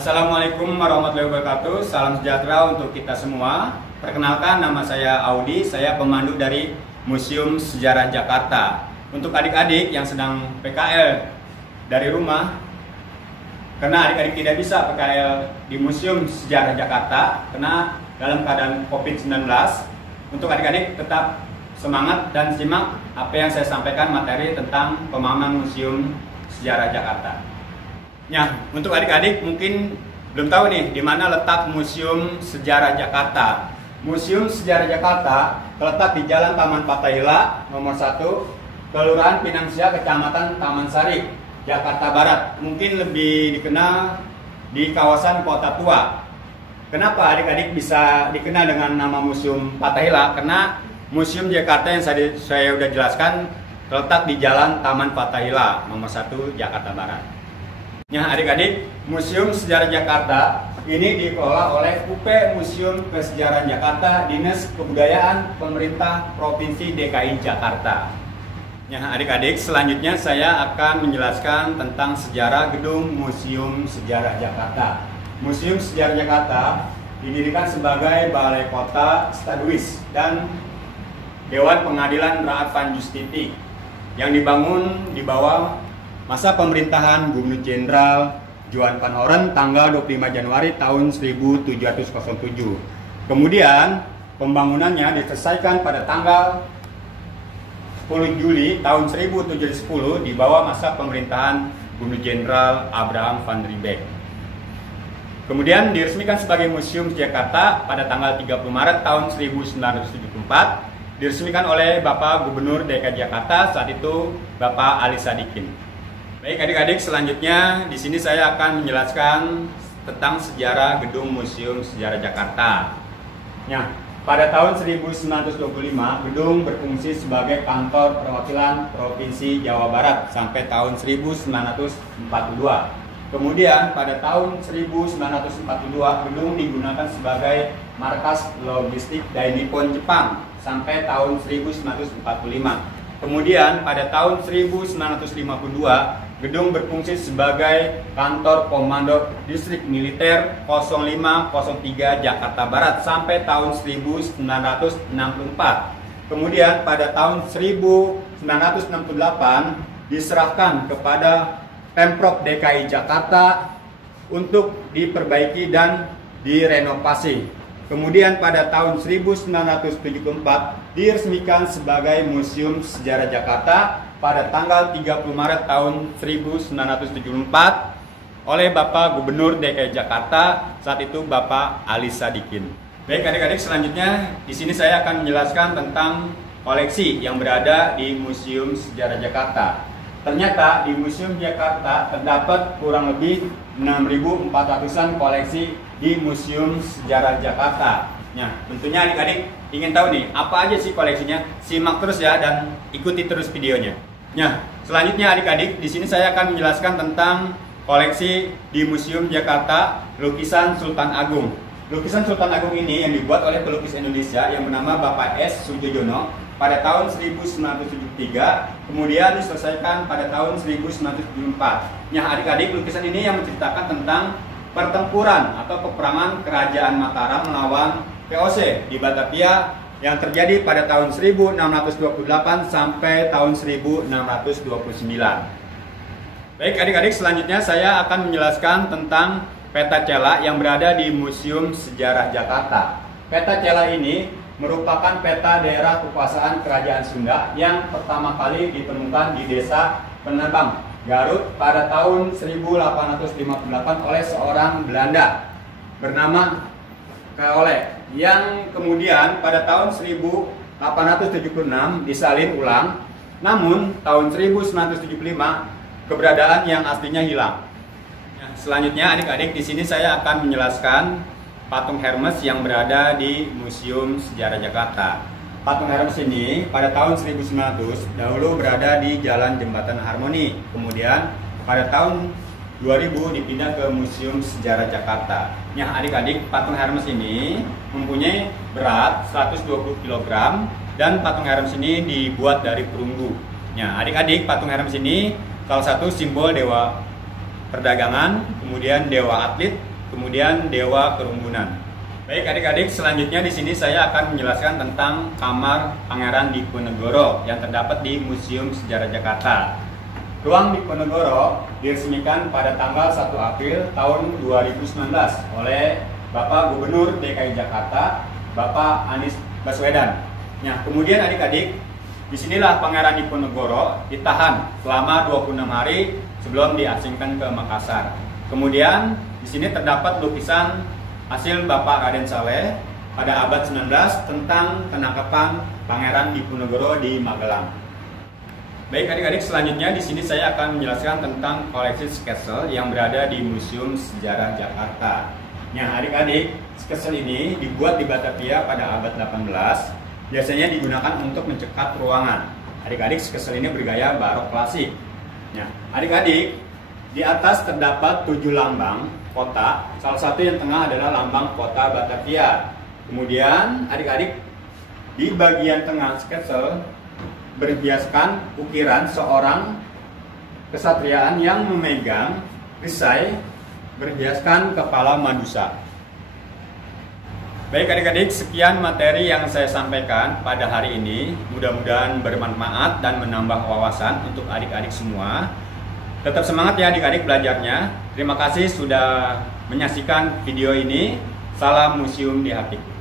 Assalamualaikum warahmatullahi wabarakatuh. Salam sejahtera untuk kita semua. Perkenalkan, nama saya Audi. Saya pemandu dari Museum Sejarah Jakarta. Untuk adik-adik yang sedang PKL dari rumah, karena adik-adik tidak bisa PKL di Museum Sejarah Jakarta karena dalam keadaan COVID-19, untuk adik-adik tetap semangat dan simak apa yang saya sampaikan materi tentang pemahaman Museum Sejarah Jakarta. Ya, untuk adik-adik mungkin belum tahu nih di mana letak Museum Sejarah Jakarta. Museum Sejarah Jakarta terletak di Jalan Taman Fathahillah nomor 1, Kelurahan Pinangsia, Kecamatan Taman Sari, Jakarta Barat. Mungkin lebih dikenal di kawasan Kota Tua. Kenapa adik-adik bisa dikenal dengan nama Museum Fathahillah? Karena Museum Jakarta yang saya sudah jelaskan terletak di Jalan Taman Fathahillah nomor 1, Jakarta Barat. Ya, adik-adik, Museum Sejarah Jakarta ini dikelola oleh UP Museum Kesejaraan Jakarta, Dinas Kebudayaan Pemerintah Provinsi DKI Jakarta. Ya, adik-adik, selanjutnya saya akan menjelaskan tentang sejarah gedung Museum Sejarah Jakarta. Museum Sejarah Jakarta didirikan sebagai Balai Kota Stadwis dan Dewan Pengadilan Raat van Justiti yang dibangun di bawah masa pemerintahan Gubernur Jenderal Johan van Horen tanggal 25 Januari tahun 1707. Kemudian pembangunannya diselesaikan pada tanggal 10 Juli tahun 1710 di bawah masa pemerintahan Gubernur Jenderal Abraham van Riebeeck. Kemudian diresmikan sebagai Museum Jakarta pada tanggal 30 Maret tahun 1974, diresmikan oleh Bapak Gubernur DKI Jakarta saat itu, Bapak Ali Sadikin. Baik adik-adik, selanjutnya di sini saya akan menjelaskan tentang sejarah gedung Museum Sejarah Jakarta. Ya, pada tahun 1925 gedung berfungsi sebagai kantor perwakilan Provinsi Jawa Barat sampai tahun 1942. Kemudian pada tahun 1942 gedung digunakan sebagai markas logistik Dai Nippon Jepang sampai tahun 1945. Kemudian pada tahun 1952 gedung berfungsi sebagai kantor Komando Distrik Militer 0503 Jakarta Barat sampai tahun 1964. Kemudian pada tahun 1968 diserahkan kepada Pemprov DKI Jakarta untuk diperbaiki dan direnovasi. Kemudian pada tahun 1974 diresmikan sebagai Museum Sejarah Jakarta pada tanggal 30 Maret tahun 1974 oleh Bapak Gubernur DKI Jakarta saat itu, Bapak Ali Sadikin. Baik adik-adik, selanjutnya di sini saya akan menjelaskan tentang koleksi yang berada di Museum Sejarah Jakarta. Ternyata di Museum Jakarta terdapat kurang lebih 6.400-an koleksi di Museum Sejarah Jakarta. Nah, tentunya adik-adik ingin tahu nih, apa aja sih koleksinya? Simak terus ya dan ikuti terus videonya. Nah, selanjutnya adik-adik, di sini saya akan menjelaskan tentang koleksi di Museum Jakarta lukisan Sultan Agung. Lukisan Sultan Agung ini yang dibuat oleh pelukis Indonesia yang bernama Bapak S. Sujojono pada tahun 1973, kemudian diselesaikan pada tahun 1974. Nah, adik-adik, lukisan ini yang menceritakan tentang pertempuran atau peperangan Kerajaan Mataram melawan VOC di Batavia yang terjadi pada tahun 1628 sampai tahun 1629. Baik adik-adik, selanjutnya saya akan menjelaskan tentang peta cela yang berada di Museum Sejarah Jakarta. Peta cela ini merupakan peta daerah kekuasaan Kerajaan Sunda yang pertama kali ditemukan di Desa Penerbang, Garut pada tahun 1858 oleh seorang Belanda bernama Kaole, yang kemudian pada tahun 1876 disalin ulang, namun tahun 1975 keberadaan yang aslinya hilang. Selanjutnya adik-adik, di sini saya akan menjelaskan patung Hermes yang berada di Museum Sejarah Jakarta. Patung Hermes ini pada tahun 1900 dahulu berada di Jalan Jembatan Harmoni, kemudian pada tahun 2000 dipindah ke Museum Sejarah Jakarta. Nah adik-adik, patung Hermes ini mempunyai berat 120 kg dan patung Hermes ini dibuat dari perunggu. Nah adik-adik, patung Hermes ini salah satu simbol dewa perdagangan, kemudian dewa atlet, kemudian dewa kerumunan. Baik adik-adik, selanjutnya di sini saya akan menjelaskan tentang kamar Pangeran Diponegoro yang terdapat di Museum Sejarah Jakarta. Ruang Diponegoro diresmikan pada tanggal 1 April tahun 2019 oleh Bapak Gubernur DKI Jakarta, Bapak Anies Baswedan. Nah, kemudian adik-adik, disinilah Pangeran Diponegoro ditahan selama 26 hari sebelum diasingkan ke Makassar. Kemudian di sini terdapat lukisan hasil Bapak Raden Saleh pada abad 19 tentang penangkapan Pangeran Diponegoro di Magelang. Baik adik-adik, selanjutnya di sini saya akan menjelaskan tentang koleksi sketsel yang berada di Museum Sejarah Jakarta. Nah adik-adik, sketsel ini dibuat di Batavia pada abad 18, biasanya digunakan untuk mencekat ruangan. Adik-adik, sketsel ini bergaya barok klasik. Nah adik-adik, di atas terdapat 7 lambang kota, salah satu yang tengah adalah lambang kota Batavia. Kemudian adik-adik, di bagian tengah sketsel berhiaskan ukiran seorang kesatriaan yang memegang perisai berhiaskan kepala manusia. Baik adik-adik, sekian materi yang saya sampaikan pada hari ini. Mudah-mudahan bermanfaat dan menambah wawasan untuk adik-adik semua. Tetap semangat ya adik-adik belajarnya. Terima kasih sudah menyaksikan video ini. Salam museum di hatiku.